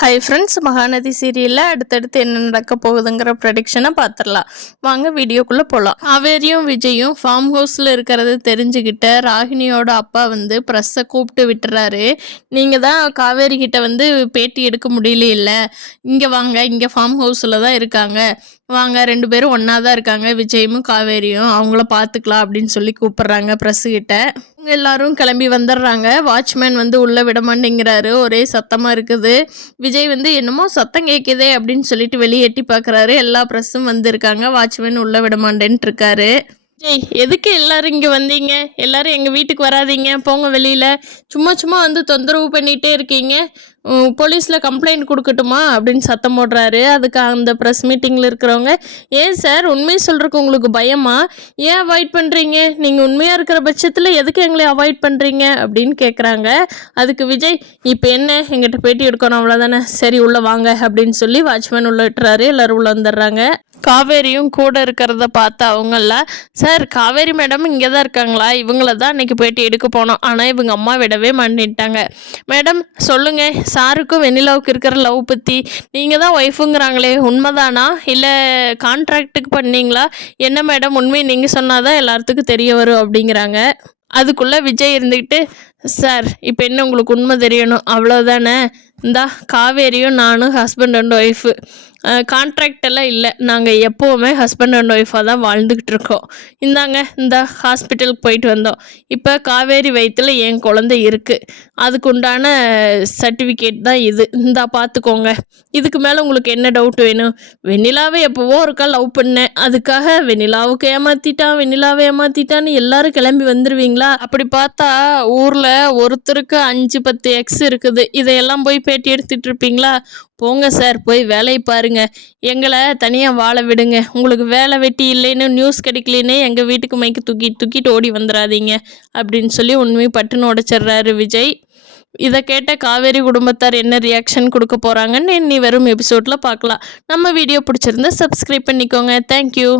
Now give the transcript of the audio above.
Hi friends, Mahanadi சீரியலில் அடுத்தடுத்து என்ன நடக்க போகுதுங்கிற ப்ரெடிக்ஷனை பார்த்துடலாம். வாங்க வீடியோக்குள்ளே போகலாம். காவேரியும் விஜயும் ஃபார்ம் ஹவுஸில் இருக்கிறது தெரிஞ்சுக்கிட்ட ராகினியோட அப்பா ப்ரெஸ்ஸை கூப்பிட்டு விட்டுறாரு. நீங்கள் தான் காவேரி கிட்ட பேட்டி எடுக்க முடியல, இல்லை இங்கே வாங்க, இங்கே ஃபார்ம் ஹவுஸில் தான் இருக்காங்க, வாங்க, 2 பேரும் ஒன்றா தான் இருக்காங்க, விஜயும் காவேரியும், அவங்கள பார்த்துக்கலாம் அப்படின்னு சொல்லி கூப்பிட்றாங்க ப்ரெஸ்ஸுக்கிட்ட. அவங்க எல்லாரும் கிளம்பி வந்துடுறாங்க. வாட்ச்மேன் உள்ளே விட மாட்டேங்கிறாரு, ஒரே சத்தமாக இருக்குது. விஜய் என்னமோ சத்தம் கேட்குதே அப்படின்னு சொல்லிட்டு வெளியே எட்டி பார்க்குறாரு. எல்லா ப்ரெஸ்ஸும் வந்திருக்காங்க. வாட்ச்மேன் உள்ளே விட மாட்டேன்ட்டு இருக்காரு. விஜய், எதுக்கு எல்லாரும் இங்கே வந்தீங்க? எல்லாரும் எங்கள் வீட்டுக்கு வராதீங்க, போங்க வெளியில். சும்மா சும்மா தொந்தரவு பண்ணிகிட்டே இருக்கீங்க, போலீஸில் கம்ப்ளைண்ட் கொடுக்கட்டுமா அப்படின்னு சத்தம் போடுறாரு. அதுக்கு அந்த ப்ரெஸ் மீட்டிங்கில் இருக்கிறவங்க, ஏன் சார் உண்மையை சொல்கிறதுக்கு உங்களுக்கு பயமா? ஏன் அவாய்ட் பண்ணுறீங்க? நீங்கள் உண்மையாக இருக்கிற பட்சத்தில் எதுக்கு எங்களை அவாய்ட் பண்ணுறீங்க அப்படின்னு கேட்குறாங்க. அதுக்கு விஜய், இப்போ என்ன, எங்கிட்ட பேட்டி எடுக்கணும் அவ்வளோதானே, சரி உள்ளே வாங்க அப்படின்னு சொல்லி வாட்ச்மேன் உள்ளே விட்டுறாரு. எல்லோரும் உள்ளே வந்துடுறாங்க. காவேரியும் கூட இருக்கிறத பார்த்து அவங்கள, சார் காவேரி மேடம் இங்கே தான் இருக்காங்களா? இவங்கள தான் அன்றைக்கி பேட்டி எடுக்க போனோம், ஆனால் இவங்க அம்மா விடவே மாட்டேன்ட்டாங்க. மேடம் சொல்லுங்கள், சாருக்கும் வெண்ணிலாவுக்கு இருக்கிற லவ் பற்றி. நீங்கள் தான் ஒய்ஃபுங்கிறாங்களே, உண்மைதானா இல்லை கான்ட்ராக்டுக்கு பண்ணீங்களா? என்ன மேடம், உண்மை நீங்கள் சொன்னால் தான் எல்லாத்துக்கும் தெரிய வரும் அப்படிங்கிறாங்க. அதுக்குள்ளே விஜய் இருந்துக்கிட்டு, சார் இப்போ என்ன உங்களுக்கு உண்மை தெரியணும் அவ்வளோதானே, இந்தா காவேரியும் நானும் ஹஸ்பண்ட் அண்ட் ஒய்ஃபு, கான்ட்ராக்ட் எல்லாம் இல்லை, நாங்கள் எப்போவுமே ஹஸ்பண்ட் அண்ட் ஒய்ஃபாக தான் வாழ்ந்துக்கிட்டு இருக்கோம். இந்தாங்க, இந்த ஹாஸ்பிட்டலுக்கு போயிட்டு வந்தோம், இப்போ காவேரி வயிற்றில் என் குழந்தை இருக்குது, அதுக்கு உண்டான சர்டிஃபிகேட் தான் இது, இந்தா பார்த்துக்கோங்க. இதுக்கு மேலே உங்களுக்கு என்ன டவுட் வேணும்? வெண்ணிலாவை எப்போவோ ஒருக்கா லவ் பண்ணேன், அதுக்காக வெண்ணிலாவுக்கு வெண்ணிலாவை ஏமாற்றிட்டான்னு எல்லாரும் கிளம்பி வந்துடுவீங்களா? அப்படி பார்த்தா ஊரில் ஒருத்தருக்கு 5-10 எக்ஸ் இருக்குது, இதையெல்லாம் போய் பேட்டி எடுத்துகிட்டு இருப்பீங்களா? போங்க சார், போய் வேலையை பாருங்க, எங்களை தனியாக வாழ விடுங்க. உங்களுக்கு வேலை வெட்டி இல்லைன்னு, நியூஸ் கிடைக்கலன்னு எங்கள் வீட்டுக்கு மைக்கு தூக்கிட்டு ஓடி வந்துடாதீங்க அப்படின்னு சொல்லி உண்மையை பட்டுன்னு உடைச்சிட்றாரு விஜய். இதை கேட்ட காவேரி குடும்பத்தார் என்ன ரியாக்ஷன் கொடுக்க போகிறாங்கன்னு இன்னி வரும் எபிசோடில் பார்க்கலாம். நம்ம வீடியோ பிடிச்சிருந்தா சப்ஸ்கிரைப் பண்ணிக்கோங்க. தேங்க்யூ.